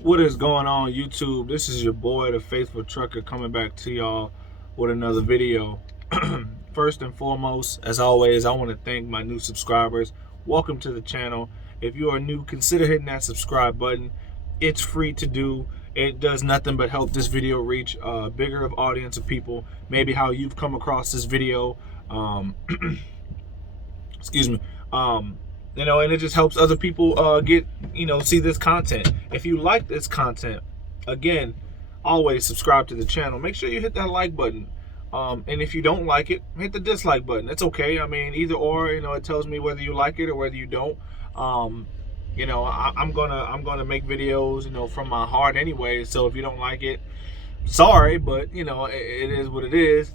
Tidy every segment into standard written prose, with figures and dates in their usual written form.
What is going on, YouTube? This is your boy, the Faithful Trucker, coming back to y'all with another video. First and foremost, as always, I want to thank my new subscribers. Welcome to the channel. If you are new, consider hitting that subscribe button. It's free to do. It does nothing but help this video reach a bigger of audience of people. Maybe how you've come across this video. Excuse me. And it just helps other people get, see this content. If you like this content, again, always subscribe to the channel. Make sure you hit that like button. And if you don't like it, hit the dislike button. It's okay. I mean, either or, it tells me whether you like it or whether you don't. I'm gonna make videos, from my heart anyway. So if you don't like it, sorry, but it is what it is.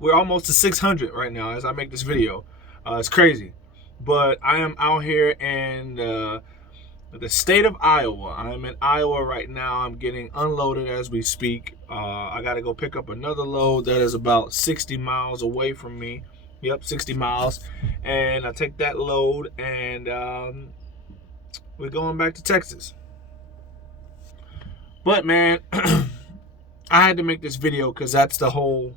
We're almost to 600 right now as I make this video. It's crazy. But I am out here in the state of Iowa. I'm in Iowa right now. I'm getting unloaded as we speak. I got to go pick up another load that is about 60 miles away from me. Yep, 60 miles. And I take that load and we're going back to Texas. But, man, I had to make this video because that's the whole...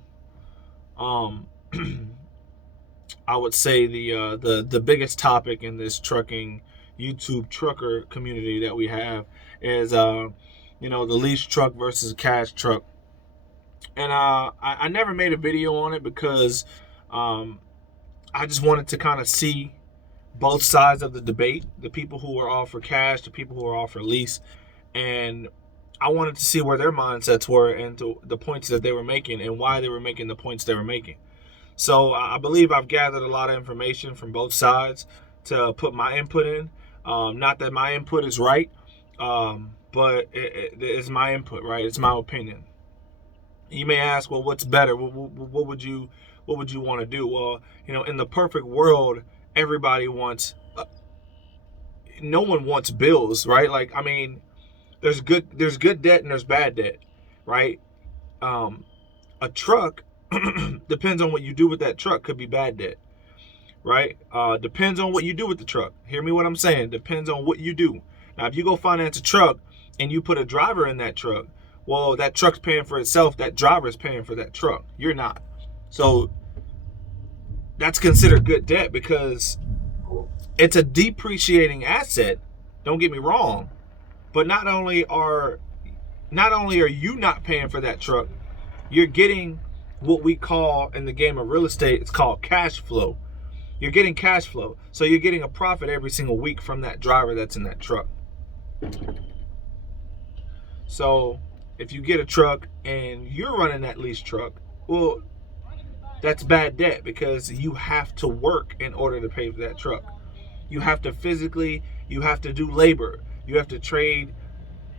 I would say the biggest topic in this trucking YouTube trucker community that we have is the lease truck versus cash truck. And I never made a video on it because I just wanted to kind of see both sides of the debate, the people who are all for cash, the people who are all for lease, and I wanted to see where their mindsets were and the points that they were making and why they were making the points they were making. So I believe I've gathered a lot of information from both sides to put my input in. Not that my input is right, but it's my input, right? It's my opinion. You may ask, well, what's better? What would you want to do? Well, in the perfect world, everybody wants. No one wants bills, right? Like, I mean, there's good debt and there's bad debt, right? A truck depends on what you do with that truck, could be bad debt, right? Depends on what you do with the truck. Hear me what I'm saying? Depends on what you do. Now, if you go finance a truck and you put a driver in that truck, well, that truck's paying for itself. That driver's paying for that truck. You're not. So that's considered good debt because it's a depreciating asset. Don't get me wrong. But not only are you not paying for that truck, you're getting what we call in the game of real estate, it's called cash flow. You're getting cash flow. So you're getting a profit every single week from that driver that's in that truck. So if you get a truck and you're running that lease truck, well, that's bad debt because you have to work in order to pay for that truck. You have to do labor. You have to trade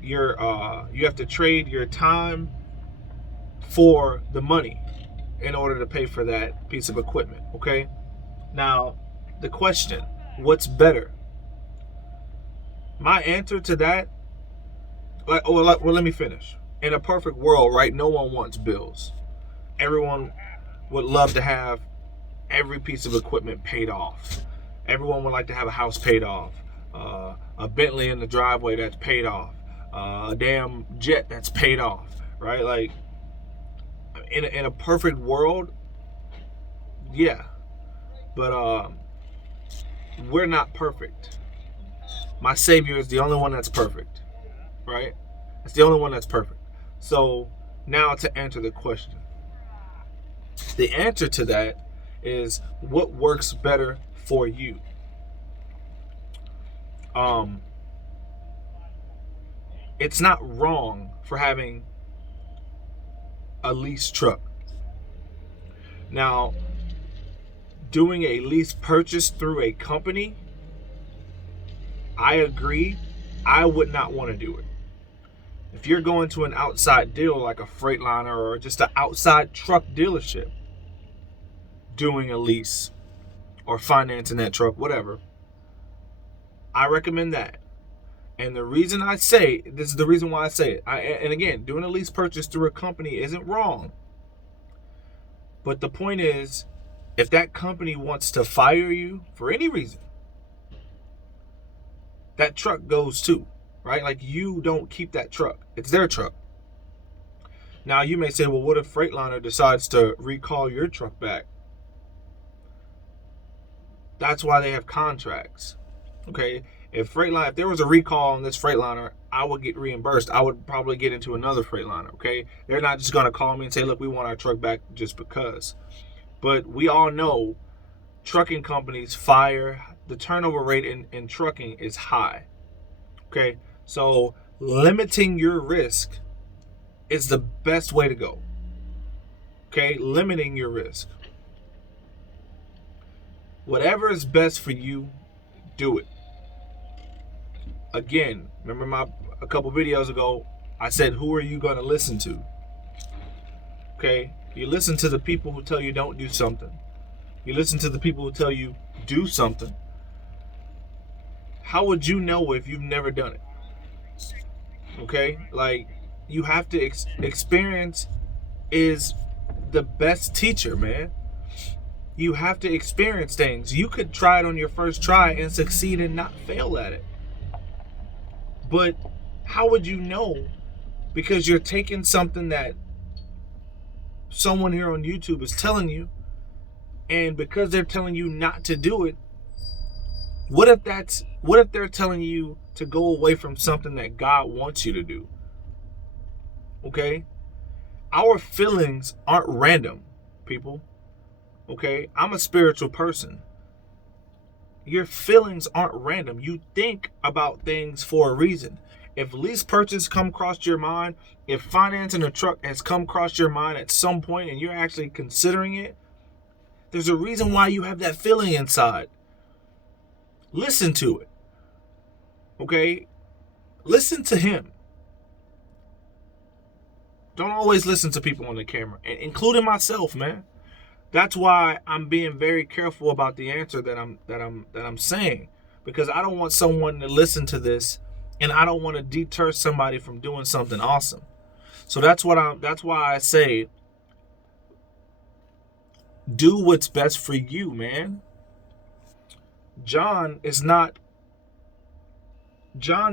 your time for the money in order to pay for that piece of equipment, okay? Now, the question, what's better? My answer to that, let me finish. In a perfect world, right, no one wants bills. Everyone would love to have every piece of equipment paid off. Everyone would like to have a house paid off, a Bentley in the driveway that's paid off, a damn jet that's paid off, right? Like, in a perfect world, yeah, but we're not perfect. My Savior is the only one that's perfect, right? It's the only one that's perfect. So now to answer the question, the answer to that is what works better for you. It's not wrong for having a lease truck. Now, doing a lease purchase through a company, I agree, I would not want to do it. If you're going to an outside deal like a Freightliner or just an outside truck dealership, doing a lease or financing that truck, whatever, I recommend that. And the reason I say, this is the reason why I say it. And again, doing a lease purchase through a company isn't wrong. But the point is, if that company wants to fire you for any reason, that truck goes too, right? Like, you don't keep that truck. It's their truck. Now, you may say, well, what if Freightliner decides to recall your truck back? That's why they have contracts. Okay? If there was a recall on this Freightliner, I would get reimbursed. I would probably get into another Freightliner, okay? They're not just going to call me and say, look, we want our truck back just because. But we all know trucking companies fire. The turnover rate in trucking is high. Okay? So limiting your risk is the best way to go. Okay? Limiting your risk. Whatever is best for you, do it. Again, remember a couple videos ago, I said, who are you going to listen to? Okay? You listen to the people who tell you don't do something. You listen to the people who tell you do something. How would you know if you've never done it? Okay? Like, you have to experience is the best teacher, man. You have to experience things. You could try it on your first try and succeed and not fail at it. But how would you know? Because you're taking something that someone here on YouTube is telling you, and because they're telling you not to do it, what if they're telling you to go away from something that God wants you to do? Okay? Our feelings aren't random, people. Okay? I'm a spiritual person. Your feelings aren't random. You think about things for a reason. If lease purchase come across your mind, if financing a truck has come across your mind at some point and you're actually considering it, there's a reason why you have that feeling inside. Listen to it. Okay? Listen to him. Don't always listen to people on the camera, including myself, man. That's why I'm being very careful about the answer that I'm saying, because I don't want someone to listen to this, and I don't want to deter somebody from doing something awesome. So that's why I say, do what's best for you, man. John's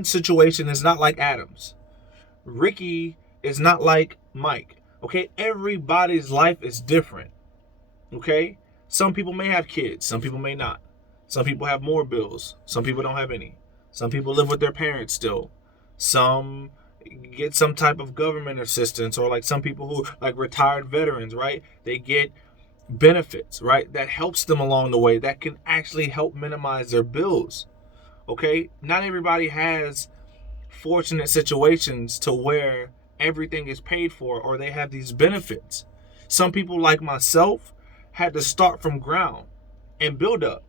situation is not like Adam's. Ricky is not like Mike. Okay, everybody's life is different. Okay, some people may have kids, some people may not. Some people have more bills, some people don't have any. Some people live with their parents still. Some get some type of government assistance, or like some people who, like retired veterans, right? They get benefits, right? That helps them along the way, that can actually help minimize their bills. Okay, not everybody has fortunate situations to where everything is paid for or they have these benefits. Some people, like myself, had to start from ground and build up.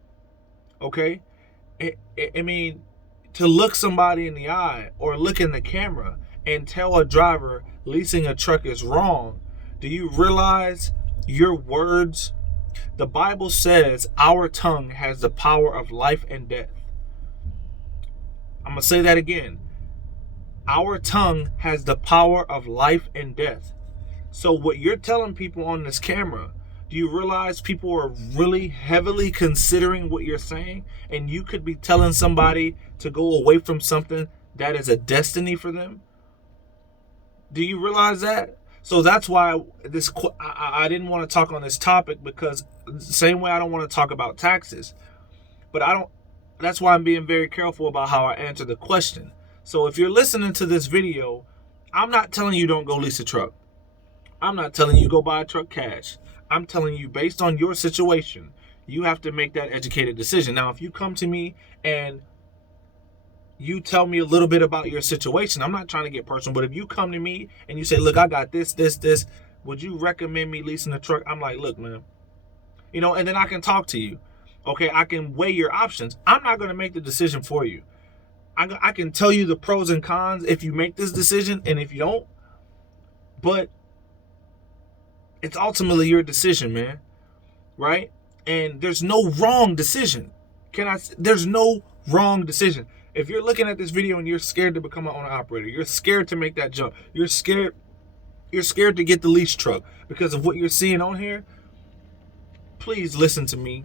Okay, I mean, to look somebody in the eye or look in the camera and tell a driver leasing a truck is wrong, do you realize your words? The Bible says our tongue has the power of life and death. I'm going to say that again. Our tongue has the power of life and death. So what you're telling people on this camera, do you realize people are really heavily considering what you're saying? And you could be telling somebody to go away from something that is a destiny for them. Do you realize that? So that's why I didn't want to talk on this topic, because the same way I don't want to talk about taxes. But that's why I'm being very careful about how I answer the question. So if you're listening to this video, I'm not telling you don't go lease a truck. I'm not telling you go buy a truck cash. I'm telling you, based on your situation, you have to make that educated decision. Now, if you come to me and you tell me a little bit about your situation, I'm not trying to get personal, but if you come to me and you say, look, I got this, would you recommend me leasing a truck? I'm like, look, man, and then I can talk to you. Okay, I can weigh your options. I'm not going to make the decision for you. I can tell you the pros and cons if you make this decision and if you don't, but it's ultimately your decision, man, right? And there's no wrong decision. There's no wrong decision. If you're looking at this video and you're scared to become an owner operator, you're scared to make that jump, you're scared to get the lease truck because of what you're seeing on here, please listen to me.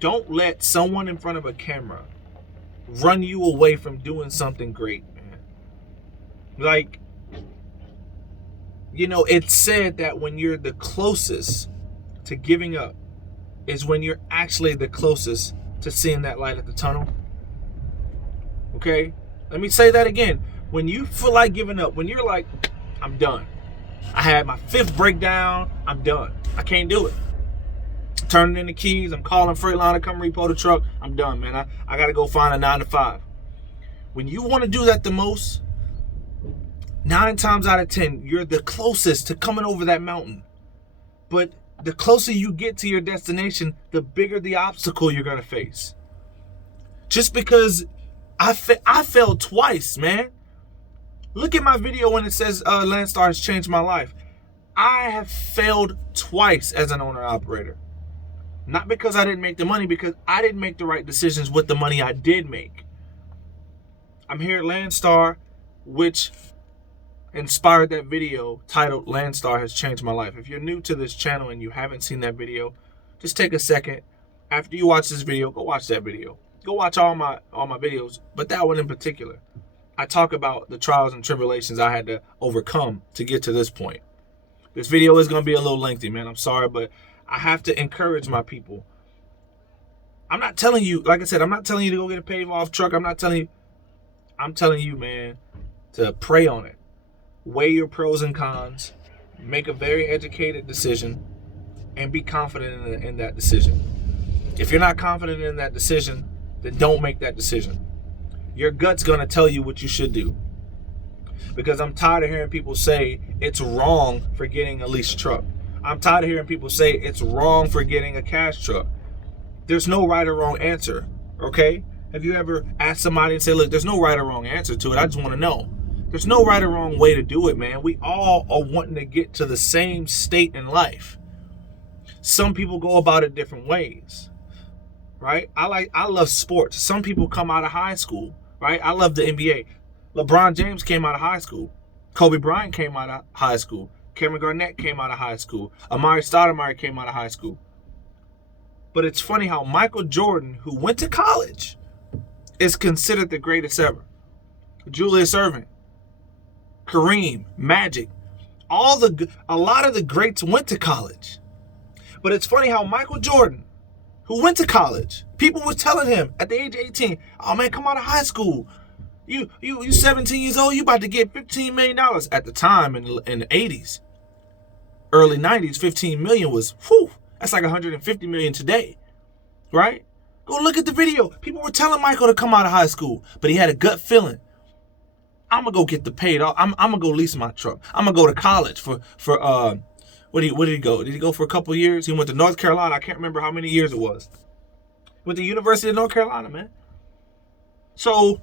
Don't let someone in front of a camera run you away from doing something great, man. Like, it's said that when you're the closest to giving up is when you're actually the closest to seeing that light at the tunnel. Okay? Let me say that again. When you feel like giving up, when you're like, I'm done. I had my 5th breakdown. I'm done. I can't do it. Turning in the keys. I'm calling Freightliner to come repo the truck. I'm done, man. I got to go find a 9 to 5. When you want to do that the most, 9 times out of 10, you're the closest to coming over that mountain. But the closer you get to your destination, the bigger the obstacle you're going to face. Just because I failed twice, man. Look at my video when it says LANDSTAR has changed my life. I have failed twice as an owner-operator. Not because I didn't make the money, because I didn't make the right decisions with the money I did make. I'm here at LANDSTAR, which inspired that video titled "LANDSTAR has changed my life." If you're new to this channel and you haven't seen that video, just take a second. After you watch this video, go watch that video. Go watch all my videos, but that one in particular. I talk about the trials and tribulations I had to overcome to get to this point. This video is going to be a little lengthy, man. I'm sorry, but I have to encourage my people. I'm not telling you, like I said, I'm not telling you to go get a paid off truck. I'm telling you, man, to pray on it. Weigh your pros and cons. Make a very educated decision and be confident in that decision. If you're not confident in that decision, then don't make that decision. Your gut's going to tell you what you should do. Because I'm tired of hearing people say it's wrong for getting a leased truck. I'm tired of hearing people say it's wrong for getting a cash truck. There's no right or wrong answer, okay? Have you ever asked somebody and say, look, there's no right or wrong answer to it. I just want to know. There's no right or wrong way to do it, man. We all are wanting to get to the same state in life. Some people go about it different ways, right? I love sports. Some people come out of high school, right? I love the NBA. LeBron James came out of high school. Kobe Bryant came out of high school. Kevin Garnett came out of high school. Amari Stoudemire came out of high school. But it's funny how Michael Jordan, who went to college, is considered the greatest ever. Julius Erving, Kareem, Magic, a lot of the greats went to college. But it's funny how Michael Jordan, who went to college, people were telling him at the age of 18, oh man, come out of high school. You 17 years old, you about to get $15 million. At the time in the 80s, early 90s, 15 million was, that's like 150 million today, right? Go look at the video. People were telling Michael to come out of high school, but he had a gut feeling. I'm gonna go get the paid off. I'm gonna go lease my truck. I'm gonna go to college for where did he go? Did he go for a couple years? He went to North Carolina. I can't remember how many years it was. With the University of North Carolina, man. So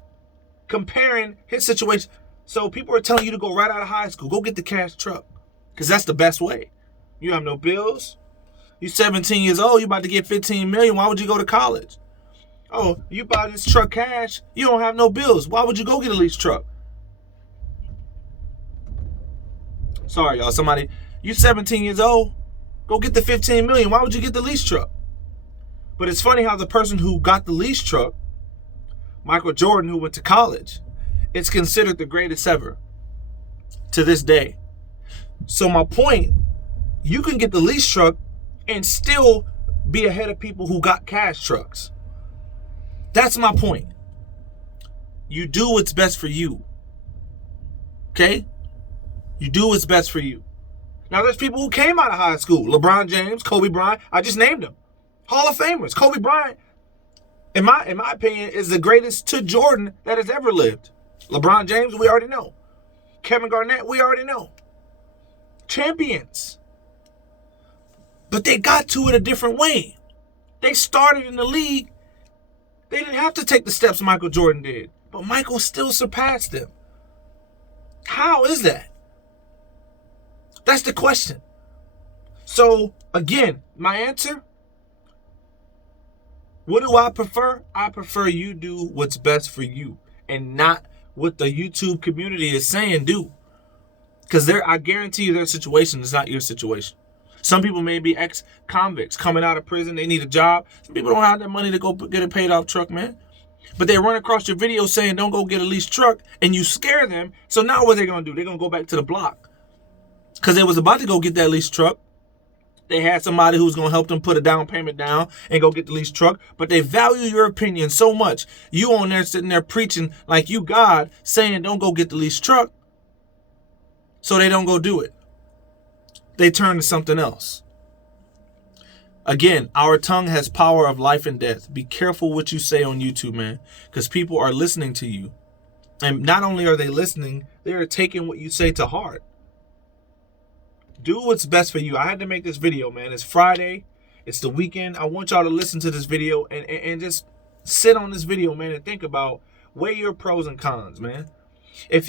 comparing his situation, so people are telling you to go right out of high school, go get the cash truck, because that's the best way. You have no bills. You're 17 years old. You about to get 15 million. Why would you go to college? Oh, you buy this truck cash. You don't have no bills. Why would you go get a lease truck? Sorry, y'all. You 17 years old. Go get the 15 million. Why would you get the lease truck? But it's funny how the person who got the lease truck, Michael Jordan, who went to college, it's considered the greatest ever to this day. So my point, you can get the lease truck and still be ahead of people who got cash trucks. That's my point. You do what's best for you. Okay? You do what's best for you. Now there's people who came out of high school. LeBron James, Kobe Bryant, I just named them. Hall of Famers. Kobe Bryant, in my opinion, is the greatest to Jordan that has ever lived. LeBron James, we already know. Kevin Garnett, we already know. Champions. But they got to it a different way. They started in the league. They didn't have to take the steps Michael Jordan did. But Michael still surpassed them. How is that? That's the question. So, again, my answer, what do I prefer? I prefer you do what's best for you and not what the YouTube community is saying do. Because I guarantee you their situation is not your situation. Some people may be ex-convicts coming out of prison. They need a job. Some people don't have that money to go get a paid off truck, man. But they run across your video saying don't go get a leased truck, and you scare them. So now what they're going to do? They're going to go back to the block. Because they was about to go get that leased truck. They had somebody who's going to help them put a down payment down and go get the leased truck. But they value your opinion so much. You on there sitting there preaching like you God, saying don't go get the leased truck. So they don't go do it. They turn to something else. Again, our tongue has power of life and death. Be careful what you say on YouTube, man, because people are listening to you. And not only are they listening, they are taking what you say to heart. Do what's best for you. I had to make this video, man. It's Friday. It's the weekend. I want y'all to listen to this video and just sit on this video, man, and think about weigh your pros and cons, man. I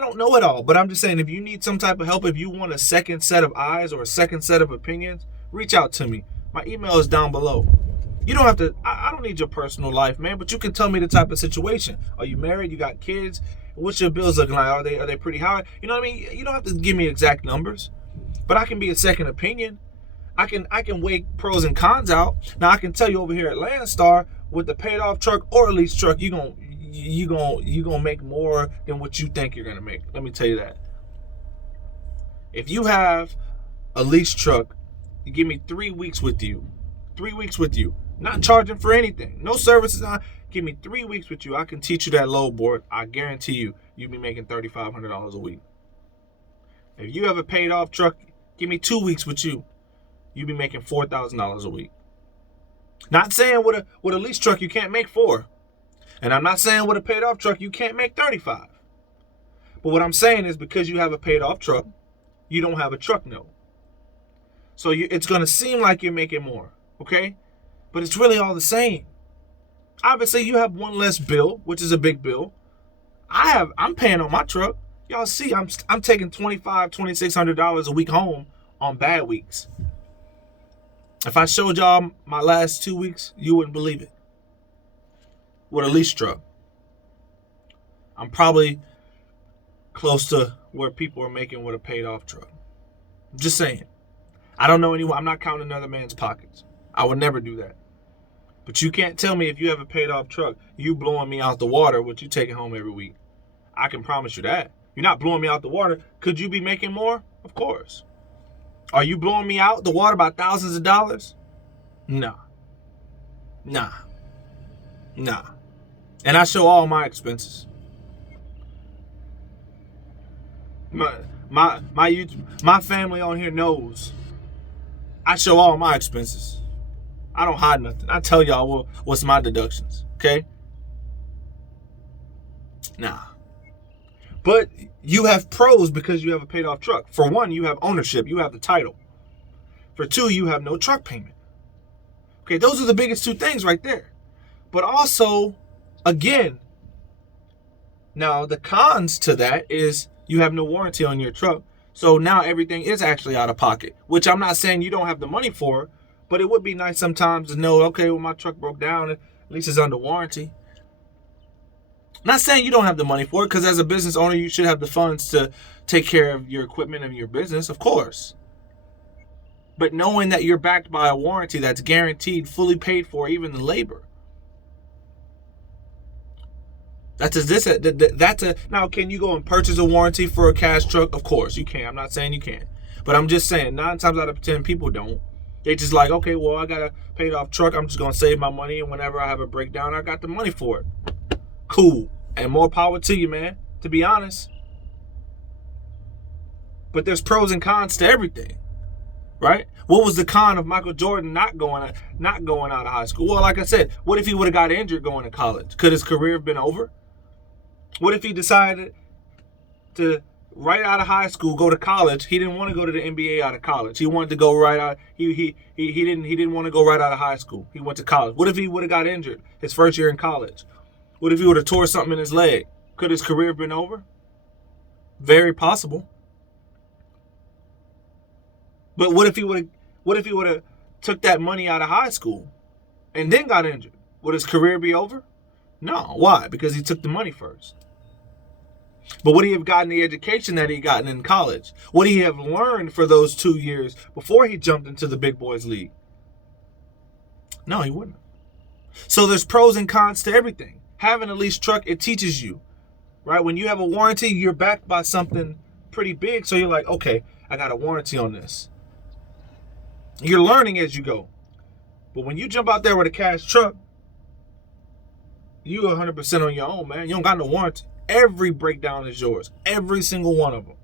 don't know it all, but I'm just saying if you need some type of help, if you want a second set of eyes or a second set of opinions, reach out to me. My email is down below. You don't have to, I don't need your personal life, man, but you can tell me the type of situation. Are you married? You got kids? What's your bills looking like? Are they pretty high? You know what I mean? You don't have to give me exact numbers, but I can be a second opinion. I can weigh pros and cons out. Now I can tell you over here at LANDSTAR, with the paid off truck or a leased truck, you gonna make more than what you think you're gonna make. Let me tell you that. If you have a leased truck, you give me 3 weeks with you. 3 weeks with you. Not charging for anything. No services on. Give me 3 weeks with you. I can teach you that load board. I guarantee you'll be making $3,500 a week. If you have a paid off truck, give me 2 weeks with you. You'll be making $4,000 a week. Not saying with a lease truck you can't make 4. And I'm not saying with a paid off truck you can't make 35. But what I'm saying is because you have a paid off truck, you don't have a truck note. So it's going to seem like you're making more, okay? But it's really all the same. Obviously, you have one less bill, which is a big bill. I'm paying on my truck. Y'all see, I'm taking $2,500, $2,600 a week home on bad weeks. If I showed y'all my last 2 weeks, you wouldn't believe it. With a lease truck, I'm probably close to where people are making with a paid off truck. I'm just saying. I don't know anyone. I'm not counting another man's pockets. I would never do that. But you can't tell me if you have a paid off truck, you blowing me out the water, what you taking home every week. I can promise you that. You're not blowing me out the water. Could you be making more? Of course. Are you blowing me out the water by thousands of dollars? Nah. And I show all my expenses. My family on here knows. I show all my expenses. I don't hide nothing. I tell y'all what's my deductions, okay? Nah. But you have pros because you have a paid off truck. For one, you have ownership. You have the title. For two, you have no truck payment. Okay, those are the biggest two things right there. But also, again, now the cons to that is you have no warranty on your truck. So now everything is actually out of pocket, which I'm not saying you don't have the money for, but it would be nice sometimes to know, okay, well, my truck broke down, at least it's under warranty. Not saying you don't have the money for it, because as a business owner, you should have the funds to take care of your equipment and your business, of course. But knowing that you're backed by a warranty that's guaranteed, fully paid for, even the labor. Now, can you go and purchase a warranty for a cash truck? Of course, you can. I'm not saying you can't. But I'm just saying, 9 times out of 10, people don't. They just like, okay, well, I got a paid off truck. I'm just going to save my money. And whenever I have a breakdown, I got the money for it. Cool. And more power to you, man, to be honest. But there's pros and cons to everything, right? What was the con of Michael Jordan not going out of high school? Well, like I said, what if he would have got injured going to college? Could his career have been over? What if he decided to, right out of high school, go to college? He didn't want to go to the NBA out of college. He wanted to go right out. He didn't want to go right out of high school. He went to college. What if he would have got injured his first year in college? What if he would have tore something in his leg? Could his career have been over? Very possible. But what if he would have took that money out of high school and then got injured? Would his career be over? No. Why? Because he took the money first. But would he have gotten the education that he gotten in college? Would he have learned for those 2 years before he jumped into the big boys league? No, he wouldn't. So there's pros and cons to everything. Having a leased truck, it teaches you, right? When you have a warranty, you're backed by something pretty big. So you're like, okay, I got a warranty on this. You're learning as you go. But when you jump out there with a cash truck, you 100% on your own, man. You don't got no warranty. Every breakdown is yours. Every single one of them.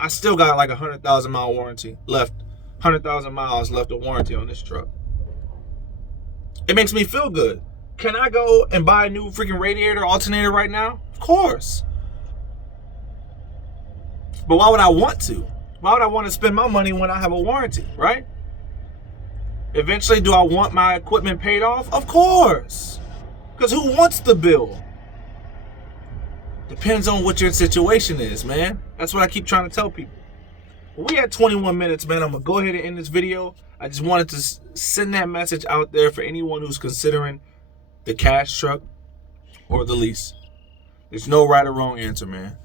I still got like 100,000 mile warranty left. 100,000 miles left of warranty on this truck. It makes me feel good. Can I go and buy a new freaking radiator alternator right now? Of course. But why would I want to? Why would I want to spend my money when I have a warranty, right? Eventually, do I want my equipment paid off? Of course. Because who wants the bill? Depends on what your situation is, man. That's what I keep trying to tell people. We had 21 minutes, man. I'm going to go ahead and end this video. I just wanted to send that message out there for anyone who's considering the cash truck or the lease. There's no right or wrong answer, man.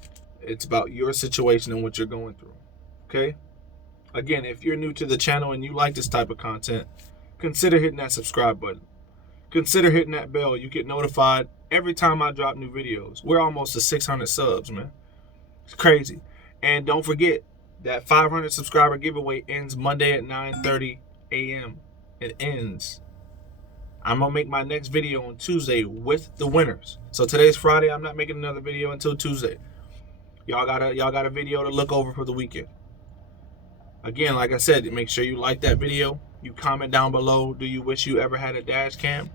It's about your situation and what you're going through. Okay? Again, if you're new to the channel and you like this type of content, consider hitting that subscribe button. Consider hitting that bell. You get notified every time I drop new videos. We're almost to 600 subs, man. It's crazy. And don't forget, that 500 subscriber giveaway ends Monday at 9:30 a.m. It ends. I'm going to make my next video on Tuesday with the winners. So today's Friday. I'm not making another video until Tuesday. Y'all got a video to look over for the weekend. Again, like I said, make sure you like that video. You comment down below, do you wish you ever had a dash cam?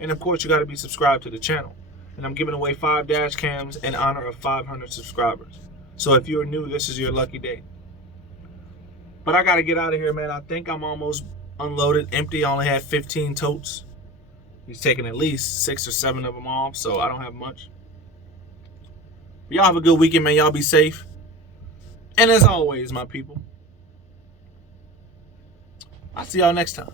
And of course, you got to be subscribed to the channel. And I'm giving away 5 dash cams in honor of 500 subscribers. So if you're new, this is your lucky day. But I got to get out of here, man. I think I'm almost unloaded, empty. I only had 15 totes. He's taking at least 6 or 7 of them off, so I don't have much. Y'all have a good weekend, man. Y'all be safe. And as always, my people, I'll see y'all next time.